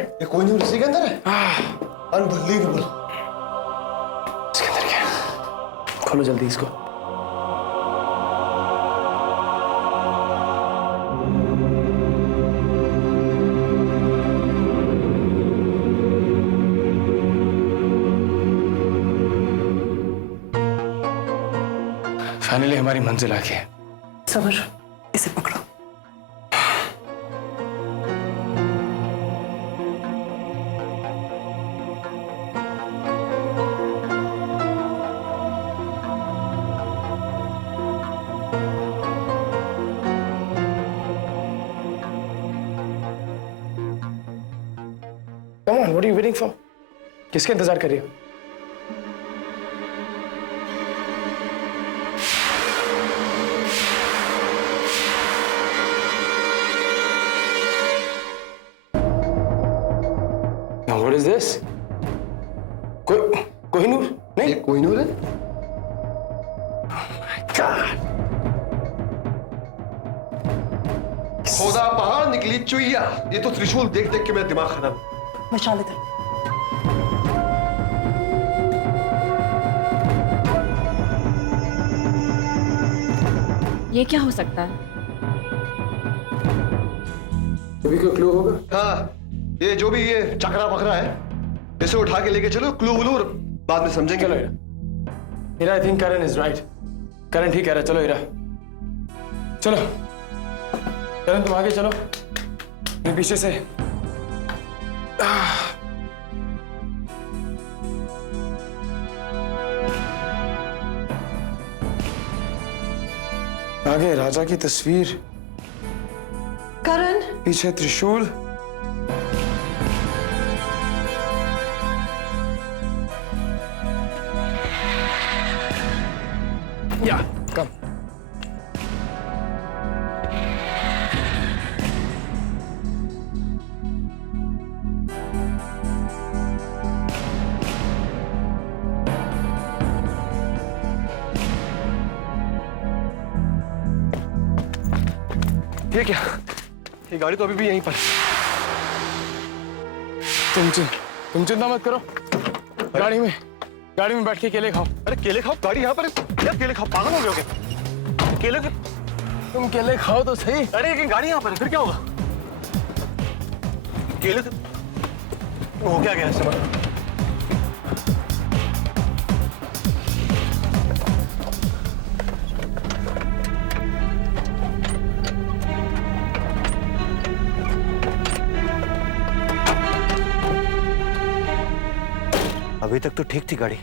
ये कोई नहीं उसी के अंदर है। अनबिलीवेबल। इसके अंदर क्या? खोलो जल्दी इसको। फाइनली हमारी मंजिल आ गई है। सबर, इसे पकड़ो। Come on, what are you waiting for? किसका इंतजार कर रही हो? Now what is this? Kohinoor? नहीं? ये कोहिनूर है? God! खोदा पहाड़ निकली चुईया। ये तो त्रिशूल देख देख के मेरा दिमाग खराब। मशाल इधर। ये क्या हो सकता है? अभी कोई क्लू होगा? हाँ, ये जो भी ये चकरा पकड़ा है, इसे उठा के लेके चलो। क्लू वलू बाद में समझेंगे। चलो Heera, I think Karan is right. Karan ठीक कह रहा है। चलो हीरा, चलो करण तुम आगे चलो, मैं पीछे से। आगे राजा की तस्वीर, करण, पीछे त्रिशूल। या कम। ये क्या? ये गाड़ी तो अभी भी यहीं पर। तुम चिंता मत करो। गाड़ी में बैठ के केले खाओ। अरे केले खाओ, गाड़ी यहाँ पर है। यार केले खाओ, पागल हो गए हो क्या? केले तुम केले खाओ तो सही। अरे लेकिन गाड़ी यहाँ पर है, फिर क्या होगा? केले हो क्या गया इससे? अभी तक तो ठीक थी गाड़ी।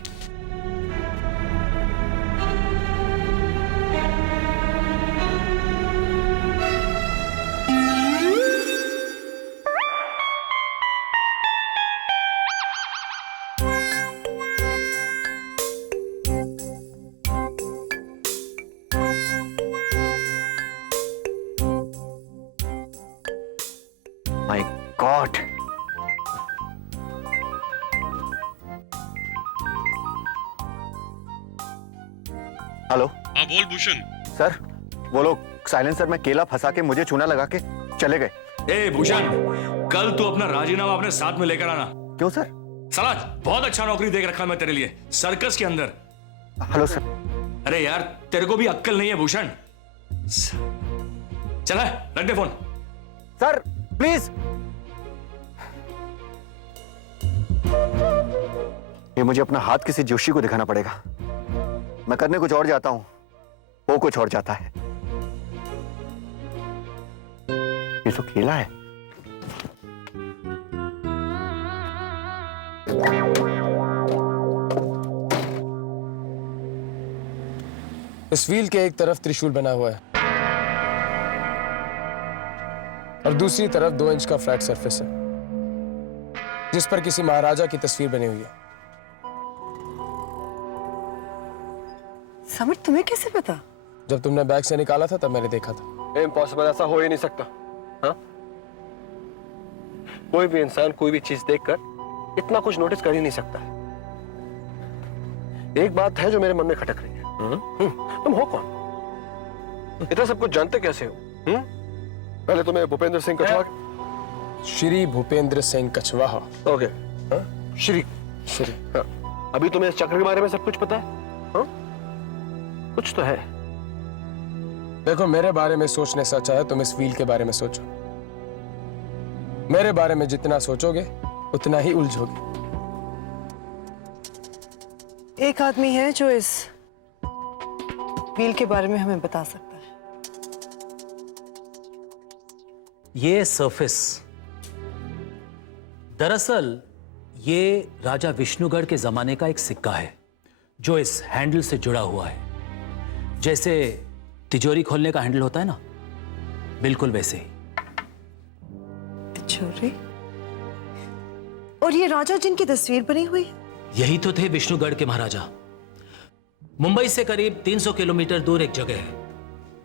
My God! हेलो। हाँ बोल भूषण। सर, वो लोग साइलेंसर में केला फंसा के मुझे चूना लगा के चले गए। ए भूषण, कल तू अपना राजीनामा अपने साथ में लेकर आना। क्यों सर? साला बहुत अच्छा नौकरी देख रखा मैं तेरे लिए, सर्कस के अंदर। Hello sir. अरे यार, तेरे को भी अक्कल नहीं है भूषण। चला रख दे फोन। Sir please. ये मुझे अपना हाथ किसी जोशी को दिखाना पड़ेगा। मैं करने कुछ और जाता हूं, वो कुछ और जाता है। ये तो केला है। इस व्हील के एक तरफ त्रिशूल बना हुआ है और दूसरी तरफ 2 इंच का फ्लैट सरफेस है जिस पर किसी महाराजा की तस्वीर बनी हुई है। समर, तुम्हें कैसे पता? जब तुमने बैग से निकाला था तब मैंने देखा था। इम्पॉसिबल, ऐसा हो ही नहीं सकता। हाँ? कोई भी इंसान कोई भी चीज देखकर इतना कुछ नोटिस कर ही नहीं सकता। एक बात है जो मेरे मन में खटक रही है। तुम हो कौन? इतना सब कुछ जानते कैसे हो? पहले तो मैं भूपेंद्र सिंह कछवाहा। श्री भूपेंद्र सिंह कछवाहा। ओके हाँ? श्री श्री हाँ। अभी तुम्हें इस चक्र के बारे में सब कुछ पता है हाँ? कुछ तो है। देखो, मेरे बारे में सोचने से अच्छा है तुम इस व्हील के बारे में सोचो। मेरे बारे में जितना सोचोगे उतना ही उलझोगे। एक आदमी है जो इस व्हील के बारे में हमें बता सकता है। ये सरफेस, दरअसल ये राजा विष्णुगढ़ के जमाने का एक सिक्का है जो इस हैंडल से जुड़ा हुआ है। जैसे तिजोरी खोलने का हैंडल होता है ना, बिल्कुल वैसे ही। तिजोरी? और ये राजा जिनकी तस्वीर बनी हुई है, यही तो थे विष्णुगढ़ के महाराजा। मुंबई से करीब 300 किलोमीटर दूर एक जगह है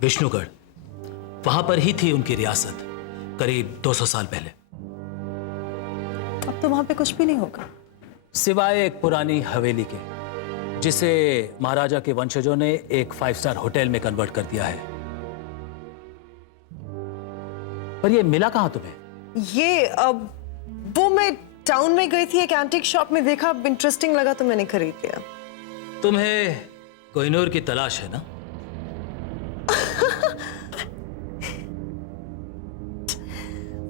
विष्णुगढ़। वहां पर ही थी उनकी रियासत करीब 200 साल पहले। अब तो वहां पे कुछ भी नहीं होगा सिवाय एक पुरानी हवेली के, जिसे महाराजा के वंशजों ने एक 5 स्टार होटल में कन्वर्ट कर दिया है। पर ये मिला कहां तुम्हें? ये अब वो मैं टाउन में गई थी, एक एंटीक शॉप में देखा, इंटरेस्टिंग लगा तो मैंने खरीद लिया। तुम्हें कोहिनूर की तलाश है ना?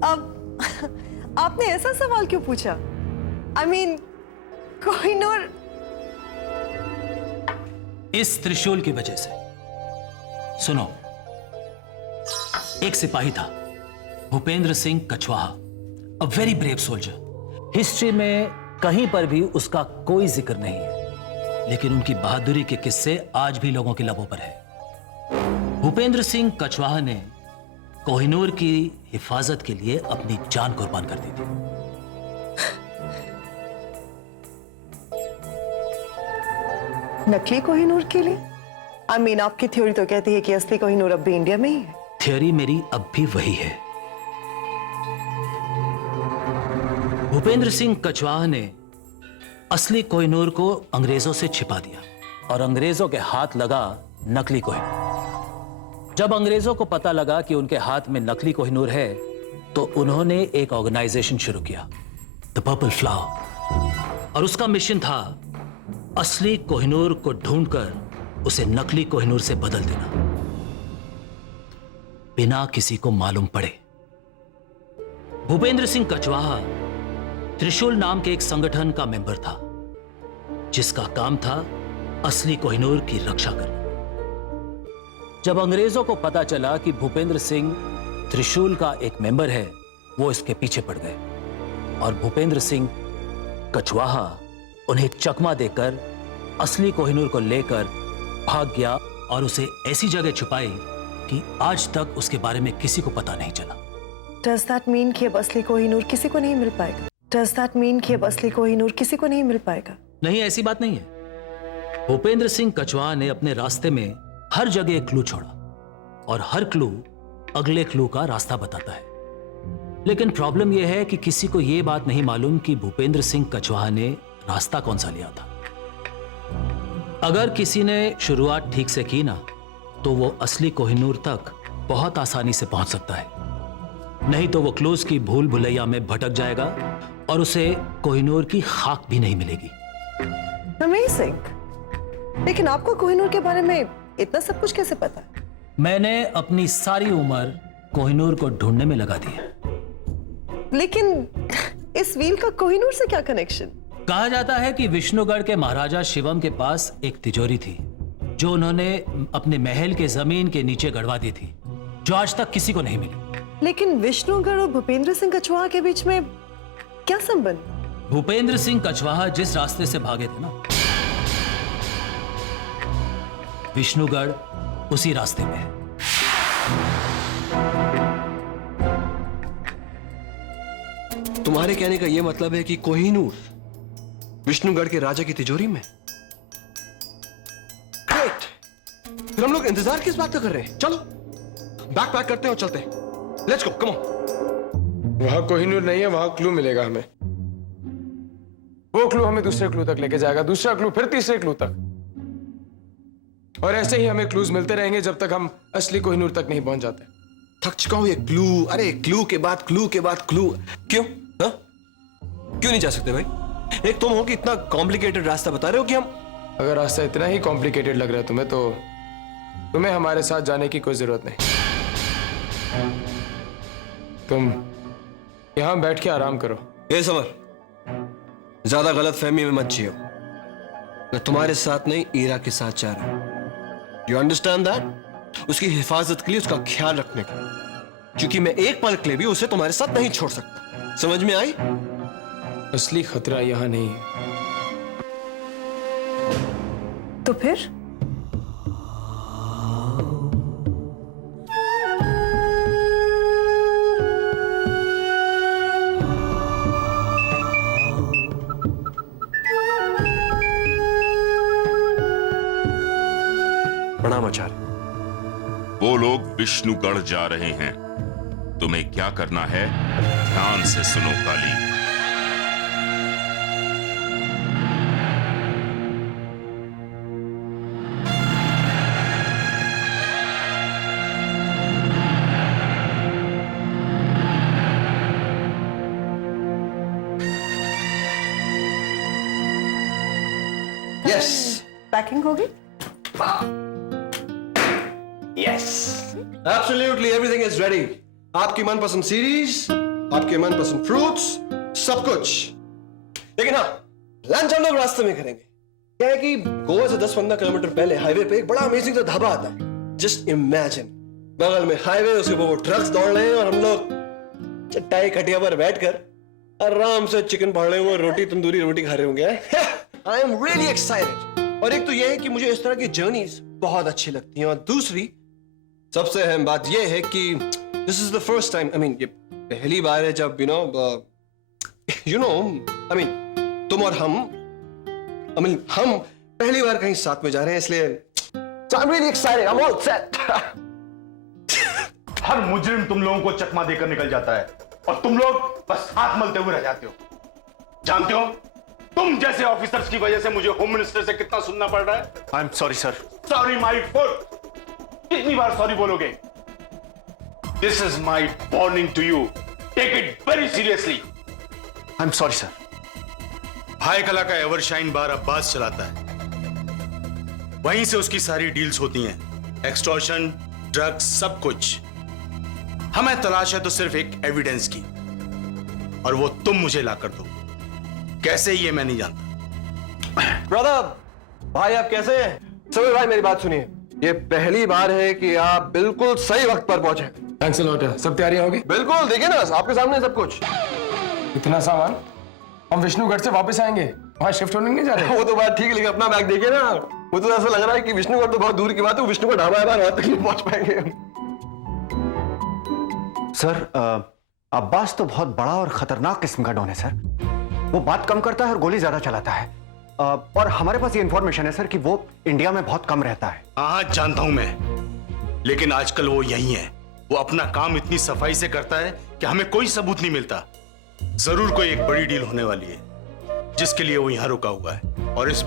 अब आपने ऐसा सवाल क्यों पूछा? I mean, Kohinoor. इस त्रिशूल की वजह से। सुनो, एक सिपाही था Bhupendra Singh Kachhwaha, a very brave soldier. History में कहीं पर भी उसका कोई जिक्र नहीं है, लेकिन उनकी बहादुरी के किस्से आज भी लोगों के लबों पर है। भूपेंद्र सिंह कछवाहा ने कोहिनूर की हिफाजत के लिए अपनी जान कुर्बान कर दी थी। नकली कोहिनूर के लिए? I mean, आपकी थ्योरी तो कहती है कि असली कोहिनूर अब भी इंडिया में ही है। थ्योरी मेरी अब भी वही है। भूपेंद्र सिंह कछवाहा ने असली कोहिनूर को अंग्रेजों से छिपा दिया और अंग्रेजों के हाथ लगा नकली कोहिनूर। जब अंग्रेजों को पता लगा कि उनके हाथ में नकली कोहिनूर है, तो उन्होंने एक ऑर्गेनाइजेशन शुरू किया, द पर्पल फ्लावर, और उसका मिशन था असली कोहिनूर को ढूंढकर उसे नकली कोहिनूर से बदल देना, बिना किसी को मालूम पड़े। भूपेंद्र सिंह कछवाहा त्रिशूल नाम के एक संगठन का मेंबर था, जिसका काम था असली कोहिनूर की रक्षा करना। जब अंग्रेजों को पता चला कि भूपेंद्र सिंह त्रिशूल का एक मेंबर है, वो इसके पीछे पड़ गए और भूपेंद्र सिंह कछवाहा उन्हें चकमा देकर असली कोहिनूर को लेकर भाग गया और उसे ऐसी जगह छुपाई कि आज तक उसके बारे में किसी को पता नहीं चला। Does that mean कि अब असली कोहिनूर किसी को नहीं मिल पाएगा? Does that mean कि अब असली कोहिनूर किसी को नहीं मिल पाएगा? नहीं, ऐसी बात नहीं है। भूपेंद्र सिंह कछवाहा ने अपने रास्ते में हर जगह एक क्लू छोड़ा और हर क्लू अगले क्लू का रास्ता बताता है। लेकिन प्रॉब्लम यह है कि किसी को यह बात नहीं मालूम कि भूपेंद्र सिंह कछवाहा ने रास्ता कौन सा लिया था। अगर किसी ने शुरुआत ठीक से की ना, तो वो असली कोहिनूर तक बहुत आसानी से पहुंच सकता है। नहीं तो वो क्लूज की भूल भुलैया में भटक जाएगा और उसे कोहिनूर की खाक भी नहीं मिलेगी। Amazing। लेकिन आपको कोहिनूर के बारे में इतना सब कुछ कैसे पता है? मैंने अपनी सारी उम्र कोहिनूर को ढूंढने में लगा दी है। लेकिन इस व्हील का कोहिनूर से क्या कनेक्शन? कहा जाता है कि विष्णुगढ़ के महाराजा शिवम के पास एक तिजोरी थी, जो उन्होंने अपने महल के जमीन के नीचे गड़वा दी थी, जो आज तक किसी को नहीं मिली। लेकिन विष्णुगढ़ और भूपेंद्र सिंह कछवाहा के बीच में क्या संबंध? भूपेंद्र सिंह कछवाहा जिस रास्ते से भागे थे ना, विष्णुगढ़ उसी रास्ते में है। तुम्हारे कहने का यह मतलब है कि कोहिनूर विष्णुगढ़ के राजा की तिजोरी में? ग्रेट। फिर हम लोग इंतजार किस बात का कर रहे हैं? चलो बैग पैक करते हैं और चलते हैं। Let's go, come on. वहां कोहिनूर नहीं है, वहां क्लू मिलेगा हमें। वो क्लू हमें दूसरे क्लू तक लेके जाएगा, दूसरा क्लू फिर तीसरे क्लू तक, और ऐसे ही हमें क्लूज मिलते रहेंगे जब तक हम असली कोहिनूर तक नहीं पहुंच जाते। थक चुका हूं ये क्लू, अरे क्लू के बाद क्लू के बाद क्लू। क्यों हा? क्यों नहीं जा सकते भाई? एक तुम हो कि इतना कॉम्प्लिकेटेड रास्ता बता रहे हो कि हम। अगर रास्ता इतना ही कॉम्प्लिकेटेड लग रहा है तुम्हें, तो तुम्हें हमारे साथ जाने की कोई जरूरत नहीं। तुम यहां बैठ के आराम करो। ये समर, ज्यादा गलत फहमी में मत जियो। मैं तुम्हारे साथ नहीं, ईरा के साथ जा रहा हूं। You understand that? उसकी हिफाजत के लिए, उसका ख्याल रखने के लिए, क्योंकि मैं एक पल के लिए भी उसे तुम्हारे साथ नहीं छोड़ सकता। समझ में आई? असली खतरा यहां नहीं है। तो फिर प्रणाम आचार्य। वो लोग विष्णुगढ़ जा रहे हैं। तुम्हें क्या करना है, ध्यान से सुनो काली। यस पैकिंग होगी? Yes, absolutely everything is ready. आपकी मनपसंद सीरीज, आपके मनपसंद फ्रूट्स, सब कुछ। लेकिन हाँ, लंच हम लोग रास्ते में करेंगे। क्या है कि गोवा से 10-15 किलोमीटर पहले हाईवे पे एक बड़ा अमेजिंग सा ढाबा आता है। जस्ट इमेजिन, बगल में हाईवे, उसके ऊपर वो ट्रक्स दौड़ रहे हैं और हम लोग चटाई खटिया पर बैठकर आराम से चिकन फाड़ रहे होंगे, रोटी तंदूरी रोटी खा रहे होंगे। आई एम रियली एक्साइटेड। और एक तो यह है कि मुझे इस तरह की जर्नीज बहुत अच्छी लगती हैं, और दूसरी सबसे अहम बात यह है कि this is the first time, I mean ये पहली बार है जब आई मीन तुम और हम पहली बार कहीं साथ में जा रहे हैं, इसलिए I am really excited. I am all set. हर मुजरिम तुम लोगों को चकमा देकर निकल जाता है और तुम लोग बस हाथ मलते हुए रह जाते हो। जानते हो, तुम जैसे ऑफिसर्स की वजह से मुझे होम मिनिस्टर से कितना सुनना पड़ रहा है। I am sorry sir. Sorry my foot. कितनी बार सॉरी बोलोगे? This is my warning to you, take it very seriously. I am sorry sir. भाई कला का एवरशाइन बार अब्बास चलाता है, वहीं से उसकी सारी डील्स होती हैं, एक्सटॉर्शन, ड्रग्स, सब कुछ। हमें तलाश है तो सिर्फ एक एविडेंस की, और वो तुम मुझे ला कर दो। कैसे, ये मैं नहीं जानता। ब्रदर, भाई आप कैसे हैं? समीर भाई मेरी बात सुनिए, ये पहली बार है कि आप बिल्कुल सही वक्त पर पहुंचे। Thanks a lot. सब तैयारियां होगी? बिल्कुल, देखिए ना आपके सामने सब कुछ। इतना सामान? हम विष्णुगढ़ से वापस आएंगे, वहां शिफ्ट होने नहीं जा रहे। वो तो बात ठीक है, लेकिन अपना बैग देखिए ना, वो तो ऐसा लग रहा है कि विष्णुगढ़ तो बहुत दूर की बात है, विष्णुगढ़ ढाबा है, वहां तक नहीं पहुंच पाएंगे। सर, अब्बास तो बहुत बड़ा और खतरनाक किस्म का डॉन है सर। वो बात कम करता है और गोली ज्यादा चलाता है। और हमारे पास ये इंफॉर्मेशन है सर कि वो इंडिया में बहुत कम रहता है। हाँ जानता हूं मैं, लेकिन आजकल वो यही है। वो अपना काम इतनी सफाई से करता है कि हमें कोई सबूत नहीं मिलता। जरूर कोई एक बड़ी डील होने वाली है जिसके लिए वो यहां रुका हुआ है, और इस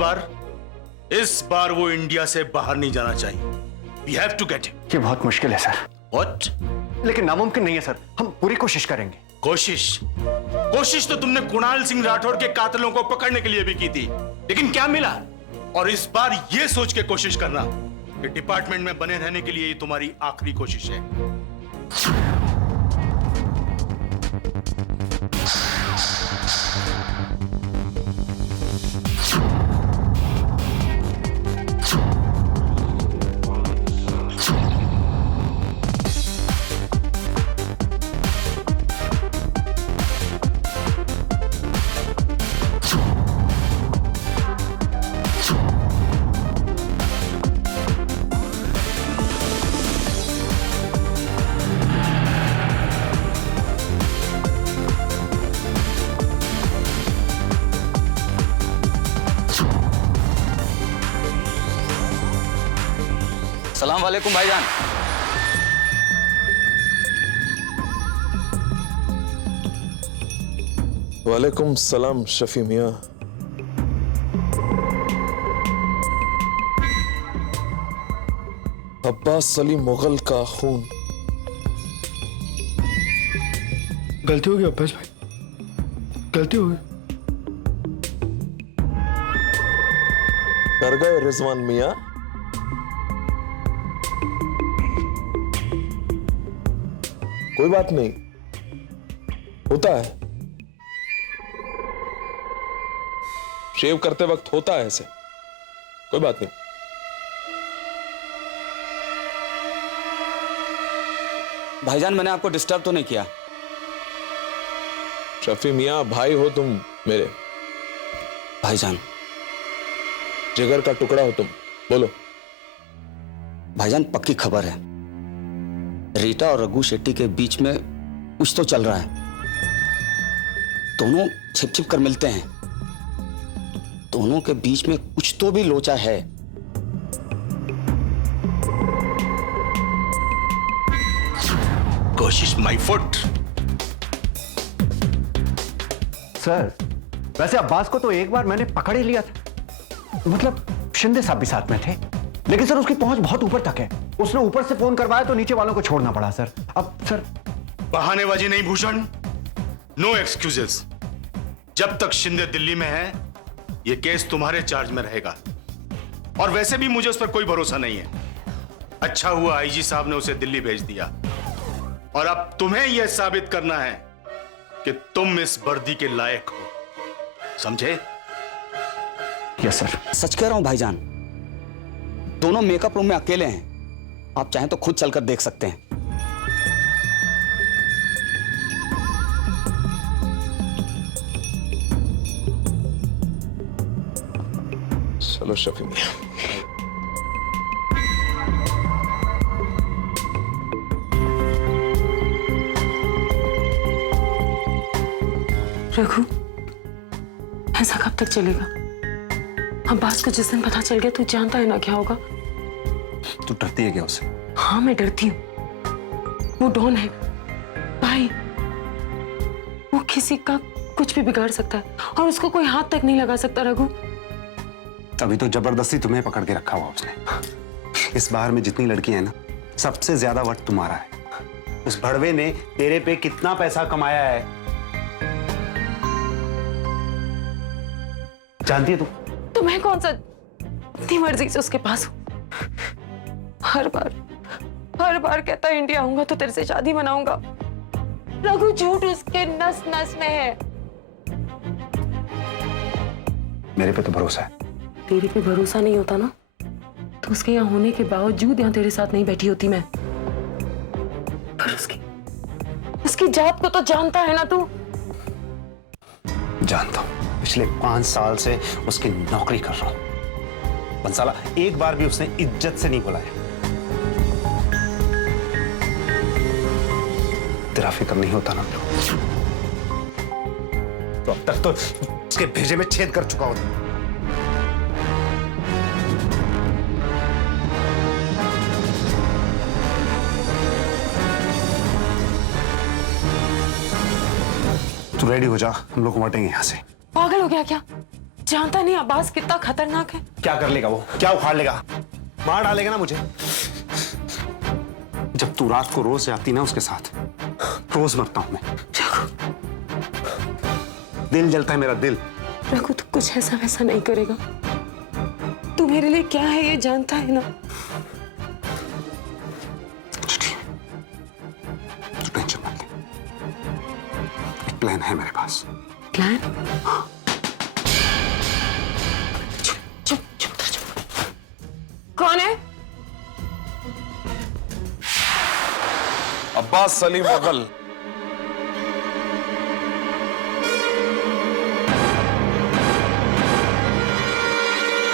बार वो इंडिया से बाहर नहीं जाना चाहिए। We have to get him. ये बहुत मुश्किल है सर। What? लेकिन नामुमकिन नहीं है सर, हम पूरी कोशिश करेंगे। कोशिश तो तुमने कुणाल सिंह राठौड़ के कातिलों को पकड़ने के लिए भी की थी, लेकिन क्या मिला? और इस बार ये सोच के कोशिश करना कि डिपार्टमेंट में बने रहने के लिए ये तुम्हारी आखिरी कोशिश है। सलाम वालेकुम भाईजान। वालेकुम सलाम शफी मियां। अब्बास सलीम मुगल का खून गलती हो गई अब्बास भाई, गलती हो गई। कर गए रिजवान मियां। कोई बात नहीं, होता है, शेव करते वक्त होता है ऐसे, कोई बात नहीं। भाईजान मैंने आपको डिस्टर्ब तो नहीं किया? शफी मियां, भाई हो तुम मेरे, भाईजान जिगर का टुकड़ा हो तुम। बोलो। भाईजान पक्की खबर है, रीटा और रघु शेट्टी के बीच में कुछ तो चल रहा है। दोनों छिप छिप कर मिलते हैं, दोनों के बीच में कुछ तो भी लोचा है। कोशिश माई फुट। सर वैसे अब्बास को तो एक बार मैंने पकड़ ही लिया था, मतलब शिंदे साहब भी साथ में थे, लेकिन सर उसकी पहुंच बहुत ऊपर तक है। उसने ऊपर से फोन करवाया तो नीचे वालों को छोड़ना पड़ा सर। अब सर बहानेबाजी नहीं भूषण, नो एक्सक्यूजेस। जब तक शिंदे दिल्ली में है ये केस तुम्हारे चार्ज में रहेगा, और वैसे भी मुझे उस पर कोई भरोसा नहीं है। अच्छा हुआ आईजी साहब ने उसे दिल्ली भेज दिया, और अब तुम्हें यह साबित करना है कि तुम इस वर्दी के लायक हो, समझे? Yes sir. सच कह रहा हूं भाईजान, दोनों मेकअप रूम में अकेले हैं, आप चाहें तो खुद चलकर देख सकते हैं। चलो शफी मियां। रघु, ऐसा कब तक चलेगा? अब्बास को जिस दिन पता चल गया, तू जानता है ना क्या होगा। तू डरती है क्या उससे? हाँ मैं डरती हूँ, वो डॉन है भाई, वो किसी का कुछ भी बिगाड़ सकता है और उसको कोई हाथ तक नहीं लगा सकता। रघु अभी तो जबरदस्ती तुम्हें पकड़ के रखा हुआ उसने। इस बार में जितनी लड़कियां हैं ना, सबसे ज्यादा वक्त तुम्हारा है। उस भड़वे ने तेरे पे कितना पैसा कमाया है जानती है तू? तो मैं कौन सा अपनी मर्जी से उसके पास हूँ? हर बार कहता है इंडिया आऊंगा तो तेरे से शादी मनाऊंगा। रघु झूठ उसके नस नस में है। मेरे पे तो भरोसा है। तेरे पे भरोसा नहीं होता ना तो उसके यहाँ होने के बावजूद यहाँ तेरे साथ नहीं बैठी होती मैं। पर उसकी जात को तो जानता है ना तू? जानता हूं, पिछले 5 साल से उसकी नौकरी कर रहा हूं। बंसाला एक बार भी उसने इज्जत से नहीं बुलाया। तेरा फिक्र नहीं होता ना तो अब तक तो उसके भेजे में छेद कर चुका होता। तू रेडी हो जा, हम लोग बांटेंगे यहां से। पागल हो गया क्या? जानता नहीं अब्बास कितना खतरनाक है? क्या कर लेगा वो? क्या उखाड़ लेगा? मार डालेगा ना मुझे। जब तू रात को रोज आती ना उसके साथ, रोज मरता हूं मैं। दिल जलता है मेरा दिल। रघु तू कुछ ऐसा वैसा नहीं करेगा, तू मेरे लिए क्या है ये जानता है ना? तू टेंशन मत ले, एक प्लान है मेरे पास। प्लान? चुप। कौन है? अब्बास सलीम मुगल।